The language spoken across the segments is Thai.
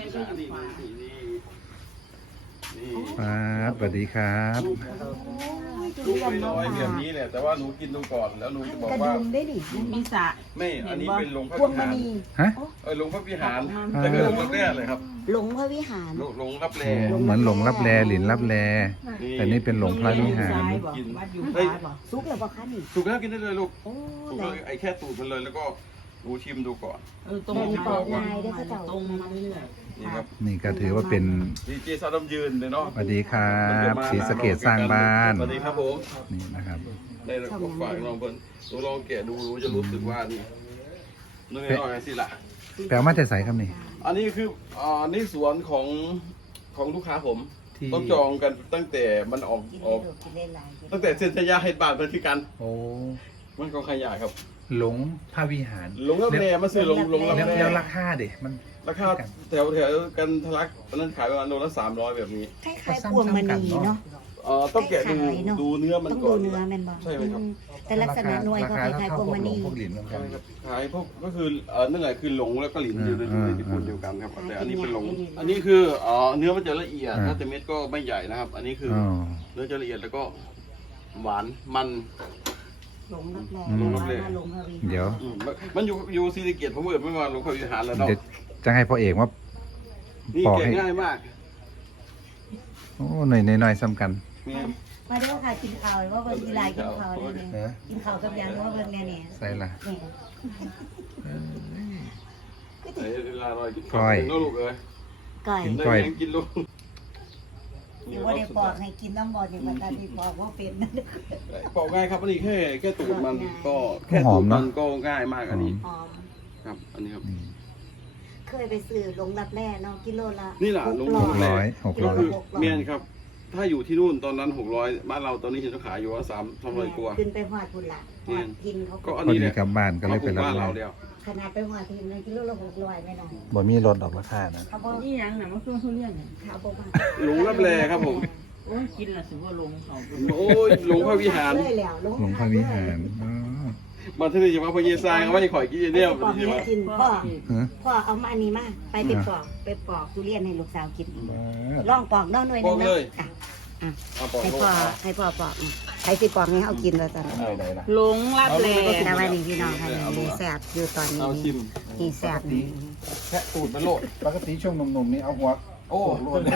ก็อยู่ฟ้าครับสวัสดีครับลูกไปลอยแบบนี้แหละแต่ว่าหนูกินดูก่อนแล้วหนูจะบอกกระว่าดุมได้ดิมีสระไม่อันนี้เป็นหลวงพระพวงวิมหารณีฮะหลวงพระวิหารแต่ก็หลวงรับแร่เลยครับหลงพระวิหารหลวงรับแร่เหมือนหลงรับแลหลินรับแลแต่นี่เป็นหลงพระวิหารวัดอยู่ฟ้าบอกซุกแล้วบ่คะนี่ถูกแล้วกินได้เลยลูกโอ้ถูกแล้แล้ว วไอ้แค่ตูดมันเลยแล้วก็ดูชิมดูก่อนตรงตรงมาเรื่อยนี่ครับนี่ก็ถือว่าเป็นดีเจซาดมยืนเลยเนาะสวัสดีครับศรีสะเกษสร้างบ้านสวัสดีครับผมนี่นะครับได้ของฝากน้องเพิ่นหนูลองแกะดูหนูจะรู้สึกว่านี่น้อยๆสิล่ะแปลว่าจะใส่ครับนี่อันนี้คือนี่สวนของลูกค้าผมที่ต้องจองกันตั้งแต่มันออกกินอได้อกดูกินได้หลายตั้งแต่เซ็นสัญญาให้บ้านเพื่อนที่กันโอ้มันก็ขยายครับหลงพระวิหารหลงรับแร่มาซื้อหลงรับแล้วแร่แล้วราคาเด็มันราคาแถวกันทะลักตอนนั้นขายประมาณโลละ300แบบนี้คล้ายๆพวงมณีเนาะต้องแกะดูคล้ายๆเนอะดูเนื้อมันต้องก่ดูอนเนื้อแม่นบ่ใช่ไหมครับแต่ลักษณะหน่วยก็คล้ายๆพวงมณีพวกหลินเหมือนกัใช่นครับขายพวกก็คือนั่นแหละคือหลงแล้วก็หลินอยู่ในที่ปุ่นเดียวกันครับแต่อันนี้เป็นหลงอันนี้คือเนื้อมันจะละเอียดถ้าแต่เม็ดก็ไม่ใหญ่นะครับ อันนี้คืออ๋อเนื้อจะละเอียดแล้วก็หวานมันหลงรับแลหลงรับแลหลงพระวิหารเดี๋ยวมันอยู่ศรีสะเกษผมเอิดไม่มาหลวงพ่อวิหารแล้วเนาะเดี๋ยวจะให้พ่อเอกว่านี่ปอกแกะให้ง่ายมากโอ้หน่อยซ้ำกันนี่มาเด้อค่ะกินข้าวว่าเบิ่งกีฬากินข้าวเนี่ยนะกินข้าวกับยังว่าเบิ่งแน่ๆใส่ละเนี่ยไอ้เวลาลอยกินก้อยน้องลูกเอ้ยก่อยกินได้ก้อยยังกินลูกอยู่ว่าได้ปอกให้กินน้ำบอลอย่างวันที่ปอกว่าเป็นปอกง่ายครับอันนี้แค่ตูดมันก็แค่ตูดมันก็ง่ายมากอันนี้หอมครับ อันนี้ครับอืมเคยไปซื้อลงรับแร่เนาะกิโลละนี่แหละลง 600 600 กิโลก็ละคือ 600 เมียนครับ ถ้าอยู่ที่นู่นตอนนั้น600บ้านเราตอนนี้เห็นเขาขายอยู่ว่า300กว่าขึ้นไปหอดพุ่นละหอดกินเขาก็อันพอนี้ดีแหละกลับบ้านก็เลยไปรับบ้านแลเราเดียวขนาดไปหอดทีนึงกิโลละ600ไม่น้องบ่มีรถออกราคานะเขาบอกนี่ยังน่ะมันคือทุเรียนเนี่ยเขาบอกว่าหลงรับแลครับผมโอ้ยกินละสิว่าลงเขาโอ้ยหลงพระวิหารเลยแล้วหลงพระวิหารอ๋อมาที่นี่จะมาพระเยซายเขาไม่ได้ข่อยกินเนี่ยปมันอกจะให้มากินพ่อฮะพ่อเอามาอันนี้มาไปปอกทุเรียนให้ลูกสาวกินเออลองปอกน้องหน่วยหนึงนะอ่ะเอาปอกให้ลงพ่อให้พ่อปอกใครสิปอกให้เขากินแล้วจ้ะได้ละหลงรับแลแต่ว่านี่พี่น้องค่ะนี่แสบอยู่ตอนนี้เอาชิมนี่แสบนี่แค่ตูดมันโลดปกติช่วงหนุ่มๆนี่เอาหัวโอ้โลด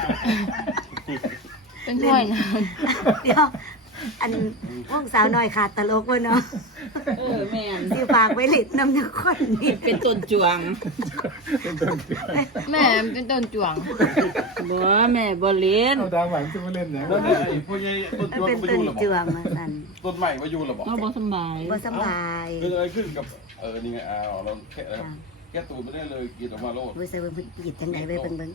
เป็นถ้วยนะเดี๋ยวอันพวกสาวน้อยขาดตลกวะเนาะแม่นสิฝากไว้เล็ดน้ำนักคนนี่เป็นต้นจวงแม่เป็นต้นจวงบ่แม่บ่เล่นเอาดาวหวังจะมาเล่นนะแล้วไอ้พวกนี้ต้นมันตัวเป็นมาต้อยู่นหรอจวงมาสั่นต้นใหม่มาอยู่หรอบอกเราบ่สำบายบ่สบายเกิดอะไรขึ้นกับนี่ไงเราแค่ตูดไม่ได้เลยกินออกมาโลดรู้สึกว่าเพิ่นหยิบจังได๋ไว้เบิ่ง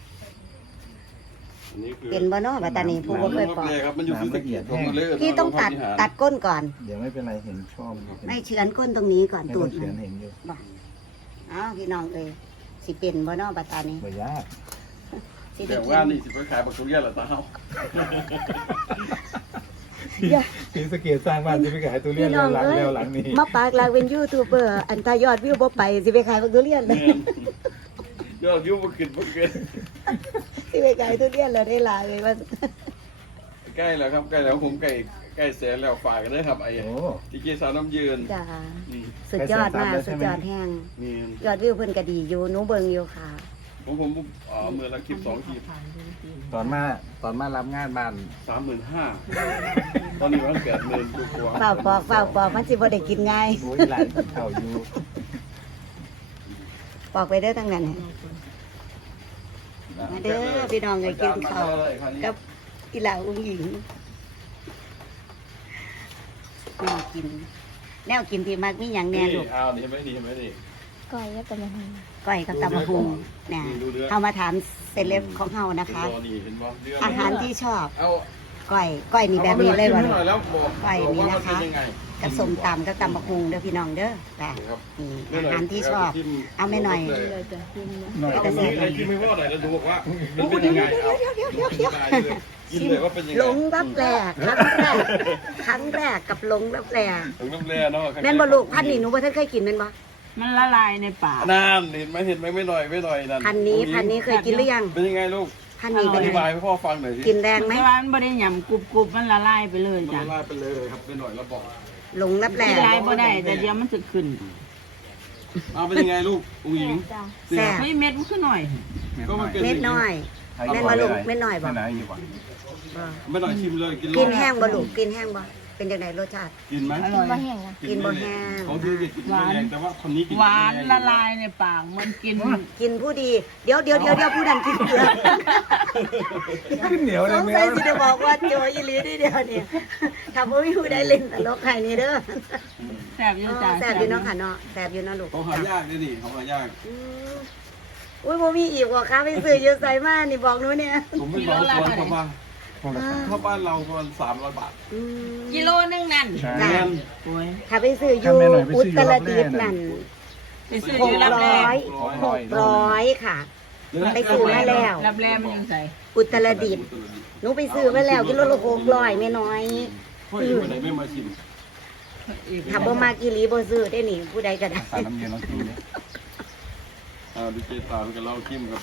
อันนี้คือเป็นบ่เนาะบัดตานี้ผู้บ่เคยปอกครับมันอยู่ที่ละเอียดของมันเลยพี่ต้องตัดก้นก่อนเดี๋ยวไม่เป็นไรเห็นชอบไม่เฉือนก้นตรงนี้ก่อนไม่ตูต้อดงเขีมัยนนเห็นอยู่บ่อ้าวพี่น้องเอ้ยสิเป็นบ่เนาะบัดตานี้บ่ยากสิแต่ได้กิว่าน นี่สิไปขายบักทุเรียนเหรอตาเฮาศรีสะเกษสร้างบ้านจะไปขายตัวเรียนแล้วหลังแล้วหลังนี้มาปากหลักเป็นยูทูบเบอร์อันถ้ายอดวิวบ่ไปสิไปขายบักทุเรียนเลยยอดยิ้มบ่ขึ้นบ่เกินสิไปขายทุเรียนแล้วได้หลายเลยว่าใกล้แล้วครับใกล้แล้วผมใกล้แสนแล้วฝากกันเด้อครับไอ้โอ้ที่เกสาน้ำยืนจ้านี่สุดยอดมากสุดยอดแห้งนี่ยอดวิวเพิ่นก็ดีอยู่หนูเบิ่งอยู่ค่ะผมมือละคลิป2คลิปตอนมารับงานบ้าน 35,000ตอนนี้มัน80,000กว่าเฝ้าปอกมันสิบ่ได้กินง่ายโอ้ยหลายเข่าอยู่ปอกไปเด้อทั้งนั้นเนี่ยมาเด้อพี่น้องเลยกินข้าวกับอีหลาอุ้งหญิงแนวกินที่มักมีหยังแน่นี่ลูกเอานี่เห็นไหมนี่เห็นไหมนี่ก่อยก็จะมาทก้อยกับตำบักหุ่งเนี่ยเอามาถามเซเลบของเฮานะคะนี่เห็นบ่เดือนอาหารที่ชอบเอาก้อยนี่แบบนี้เลยบ่หน่อยแล้วบอกก้อยนี่นะคะว่ามัเป็ยังไงกับส้มตำกับตำบักหุ่งเด้อพี่น้องเด้อจ้ะครับนี่อาหารที่ชอบ เอาไม่หน่อยำเลยจะกินนะหน่อยเอาก็ไปเสียเลยที่ไม่ว่าหน่อยแล้วดูบอกว่ามันเป็นยังไงเอากินเลยว่าเป็นยังไงหลงรับแลครั้งแรกกับหลงรับแลถึงน้ำแร่เนาะแม่นบ่ลูกพันนี่หนูบ่ทันเคยกินแม่นบ่มันละลายในปากนั่นเห็นไหมไม่หน่อยนั่นพันนี้เคยกินหรือยังเป็นยังไงลูกพันนี้อเป็นธิยังบายไงให้พ่อฟังหน่อยสิกินแรงไหมแต่ว่ามันบ่ได้หยำกรุบมันละลายไปเลยมันจ้ะละลายไปเลยครับไม่หน่อยแล้วบอกหลงรับแหล่ละลายบ่ได้แต่เดี๋ยวมันจะขึ้นเอาเป็นยังไงลูกอุ้งหญิงแซ่บเฮ้ยเม็ดมันขึ้นหน่อยก็มันเป็นเม็ดน้อยแม่นบ่ลูกเม็ดน้อยบ่ไหนอยู่วะไม่หน่อยชิมเลยกินกินแห้งบ่ลูกกินแห้งบ่เป็นจังไดรสชาติกินไหมกินมาแห้งนะกินบ่แห้งของที่กินไม่แรงแต่ว่าคนนี้กินหวานละลายในปากเหมันกินกินผู้ดีเดี๋ยวผู้นั้นกินเกลือขึ้นเหนียวสเลยงแม่สัยสิได้บอกว่าโจอีหลีนี่เดียวนี่ถ้าบ่มีผู้ใดเล่นตลกให้นี่เด้อแซ่บอยู่จ้ะแซ่บอยู่เนาะค่ะเนาะแซ่บอยู่เนาะลูกของหายากด้วยนี่ของหายากอุ้ยบ่มีอีกบ่คะไปซื้ออยู่ไสมานี่บอกหนูเนี่ยผมไม่บอกตัวเพราะว่าถ้าบ้านเราประมาณ300 บาทกิโลนึงนั่นจ้ะเงินโอ้ยถ้าไปซื้ออยู่อุตรดิตถ์นั่นไปซื้ออยู่รับแล 600ค่ะ ไปซื้อมาแล้วรับแลมันอยู่ใส่อุตรดิตถ์หนูไปซื้อมาแล้วกิโลละ600แม่น้อยพ่ออยู่ไหนไม่มาชิมถ้าบ่มากิลีบ่ซื้อได้นี่ผู้ใดก็ได้สารน้ำเย็นลองกินดิดูเจตามกันเราจิ้มครับ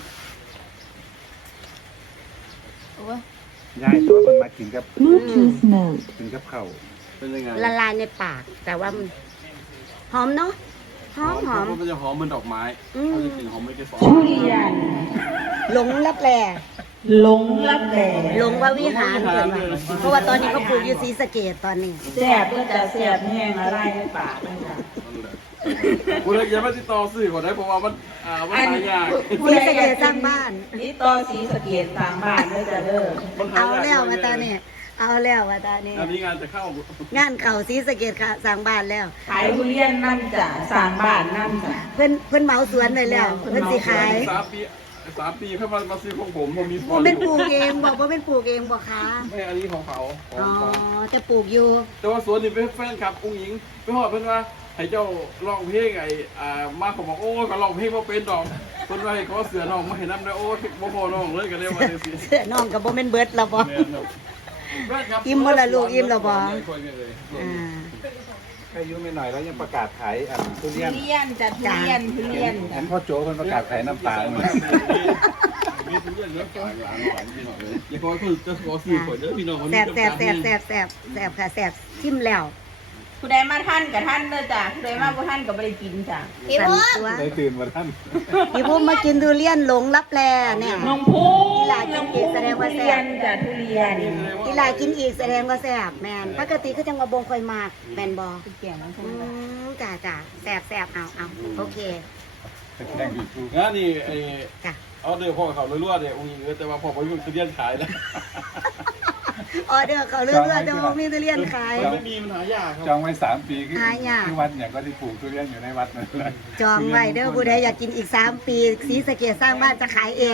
โอ้ยยายตัวมันมากินกับ Bluetooth mode. กินกับข้าวเป็นยังไงละลายในปาก แต่ว่ามันหอมเนาะหอมมันจะหอมเหมือนดอกไม้อืมเขาจะกลิ่นหอมไม่กี่ฟองทุเรียนหลงรับแลหลงรับแลหลงพระวิหารเพิ่นว่าเพราะว่าตอนนี้เขาปลูกอยู่ศรีสะเกษตอนนี้แซ่บก็จะแซ่บแห้งละลายในปากเลยจ้ะคุณเลยอย่ามาติดต่อสื่อก่อนนะเพราะว่ามันหายากศรีสะเกษสร้างบ้านนี่ต่อสีสะเกดสร้างบ้านด้วยจ้ะเด้อมันหาเอายากแล้วมาตอนนี้เอาแล้วมาตอนนี้อันนี้งานจะเข้างานเข่าศรีสะเกษค่ะสร้างบ้านแล้วขายทุเรียนน้ำจ้ะสร้างบ้านน้ำจ้ะเพิ่นเหมาสวนไปแล้ว เพิ่นสิขาย 3 ปีเพื่อมาซื้อของผมมีบ่เป็นปลูกเองบอกว่าเป็นปลูกเองบ่คะไม่อันนี้ของเขาอ๋อแต่ปลูกอยู่แต่ว่าสวนนี่เป็นแฟนคลับอุ้งหญิงไปหอดเพิ่นว่าให้เจ้าร้องเพลงมาเขาบอกโอ้ก็ร้องเพลงว่าเป็นดอกเพิ่นว่าให้เขาเสือน้องมาให้นำได้โอ้บ่พอน้องเลยก็เลยว่าจังซี่เสื้อน้องก็บ่แม่นเบิดแล้วบ่แม่นครับแฟนคลับอิ่มบ่ล่ะลูกอิ่มแล้วบ่ อ่าอายุไม่หน่อยแล้วยังประกาศขายทุทุเรียนเรียนจ้ะทุเรียนทุเรียนอันพ่อโจ้มันประกาศขายน้ำปลาเหมือนมีทุเรียนเยอะกว่าหลานหวานพี่น้องเลยอย่าขอคือจะขอซื้อก่อนเด้อพี่น้องแซ่บค่ะแซ่บชิมแล้วผู้ใดมาท่านกับท่านเด้อจ้ะผู้ใดมาบ่ท่านก็บ่ได้กินจ้ะสั่นตัวได้ตื่นมาท่านพี่พุ่มมากินทุเรียนหลงรับแลเนี่ยน้องพูกีฬากินอีกแสดงว่าแซ่บจ้ะทุเรียนกีฬากินอีกแสดงว่าแซ่บแม่นปกติคือจังว่าบ่ค่อยมากแม่นบ่แก่มันจ้าแซ่บเอาโอเคแข่งอยู่ทุกงานนี่ไอ้จ้ะเอาเดี๋ยวพ่อเขารั่วๆเดี๋ยวอุ้งอิงแต่ว่าพ่อไปยุ่งทุเรียนขายแล้วออเดอร์เขาเรื่อยๆแต่ว่ามีทุเรียนขายมันไม่มีมันหายากคจรัอบ งไว้3 ปีคือหายากที่วัดเนี่ยก็ที่ปลูกทุเรียนอยู่ในวัดนั่นแหละจองไว้เด้อผู้ใดอยากกินอีก3 ปีศรีสะเกษสร้างบ้านจะขายเอง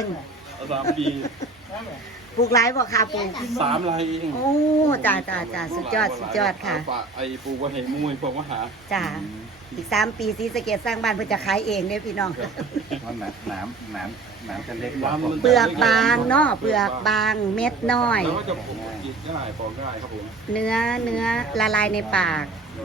3 ปีปลูกหลายบ่ค่ะปลูก 3 ลายเองโอ้จ้าสุดยอดค่ะไอ้ปูว่าให้มุ้ยพวกมาหาจ้าอีก3 ปีศรีสะเกษสร้างบ้านเพื่อจะขายเองเด้อพี่น้องเพราะหนามจะเล็กเปลือกบางเนาะเปลือกบางเม็ดน้อยแล้วก็จะกินได้ปอกได้ครับผมเนื้อละลายในปาก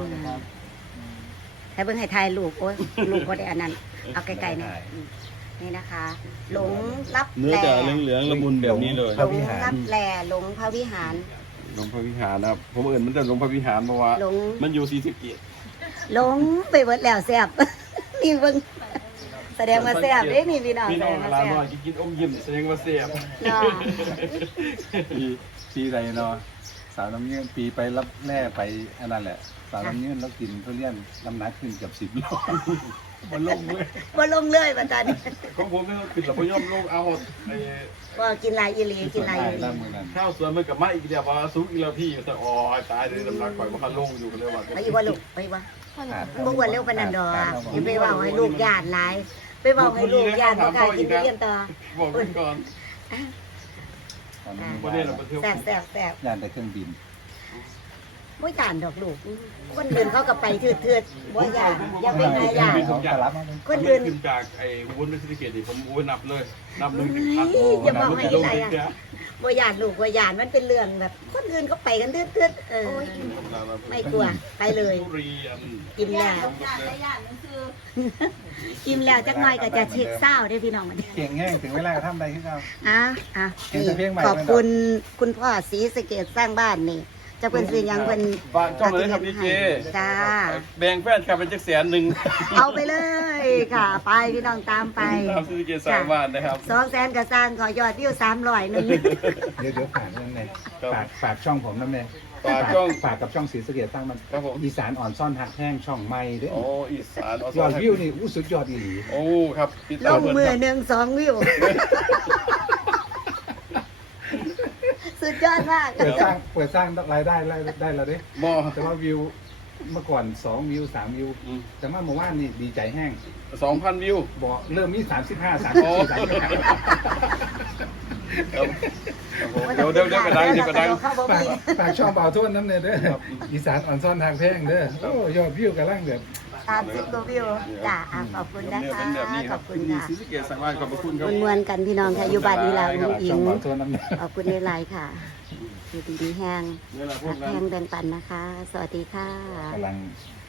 ให้เบิ่งให้ทายลูกโอ้ยลูกก็ได้อันนั้นเอาไกลๆหน่อยนี่นะคะ หลงรับแลเหลืองละมุนแบบนี้เลยหลงรับแลหลงพระวิหารหลวงพระวิหารนะครับผมเอื่นมันจะหลวงพระวิหารเพราะว่าหลงมันอยู่40 กิโลหลงไปเบิดแล้วแซ่บ นี่เบิ่งแสดงว่าแซ่บเด้นี่พี่น้องพี่แสน้อดงงว่าร้านแซ่น้อบ ยกินอมยิ้มแสดงว่าเสียบเนาะปีใดเนาะสาวน้ำเงี้ยปีไปรับแม่ไปอันนั้นแหละสาวน้ำเงี้ยแล้วกินทุเรียนน้ำหนักขึ้นเกือบ10 โลมันลงเลยบ่ลงเลยบัดตานี้ของผมไม่ต้องขึ้นหรอกพย่อมลงเอาไอ้ว่ากินหลายอีหลีกินหลายอีหลีล่างมือนั้นข้าวสวนมันกับไม้อีกเดียวว่าซุกอีกแล้วพี่แต่อ๋อตายเลยน้ำหนักข่อยว่าคันลงอยู่กันเลยว่าไปอีบ่ลูกไปบ่ บ่อ้วนเร็วปานนั้นดอกอย่าไปเว้าให้ลูกญาติหลายไปเว้าให้ลูกญาติบ่กล้ากินทุเรียนต่อบอกคุณก่อนตอนนี้ประเด็นเราไปเที่ยวแซ่บย่านแต่เครื่องบินบ่ย่านดอกลูกคนอื่นเขาก็ไปเทืดๆบ่ย่านอย่าไปหาย่านเขาจะรับคนอื่นขึ้นจากไอ้วุ้นเป็นสิเกตดิผมวุ้นนับเลยนับ1 ถึง 1000 อย่าบอกให้อีหลายอ่ะบ่หยาดลูกบ่หยาดมันเป็นเรื่องแบบคนอื่นเขาไปกันเตืดๆไม่กลัวไปเลยกินแล้วญาติได้ญาตินั่นคือกินแล้วจักหน่อยก็จะเช็คเศร้าได้อพี่น้องมันเก่งแห้งถึงเวลาก็ทำได้ขึ้นเราอ่ะเห็นแต่เพลงใหม่ขอบคุณคุณพ่อศรีสะเกษสร้างบ้านนี่จะเป็นสิ่งยังเป็นฝากช่องเลยครับดีเจจ้าแบ่งแฟนครับเป็นจักแสนหนึ่งเอาไปเลยค่ะ ไปพี่น้องตามไปตามซีเกตสร้างบ้านนะครับ 200,000ก็สร้างขอยอดวิว300นึงเดี๋ยวผ่านนั่นเลยครับฝากช่องผมนั่นเลยฝากช่องฝากกับช่องศรีสะเกษสร้างมันครับผมอีสานอ่อนซ่อนหักแห้งช่องไม่ด้วยโอ้อีสานยอดวิวนี่สุดยอดอีหลีโอ้ครับติดลตามงเพิ่นมือครับหนึ่ง2 วิว สุดยอดมากเปิดสร้างรายได้ได้แล้วเด้บ่แต่ว่าวิวเมื่อก่อน2 วิว 3 วิว แต่ว่าเมื่อวานนี่ดีใจแห้ง 2,000 วิวบอกเริ่มมี35 โอ้ 34 35 ครับผมเดี๋ยวกระดังเดี๋ยวกระดังฝากช่องเบาโทษน้ำเนยเด้ออีสานอ่อนซ่อนทางแพงเด้อโอ้ยอดวิวกำลังแบบ 30กว่าวิวจ้าขอบคุณนะคะเป็นแบบนี้คขรัอบบคุณดีค่ะซีเกตสร้างบ้านขอบคุณครับมวนๆกันพี่น้องค่ะอยู่บ้านนี้แล้วลุงอิช่องงเบาโทษน้ำเนยขอบคุณในไลน์ค่ะอยู่ดีมีแห้งเวลาพวรักกนั้นแห้งแบ่งปันนะคะ สวัสดีค่ะกำลัง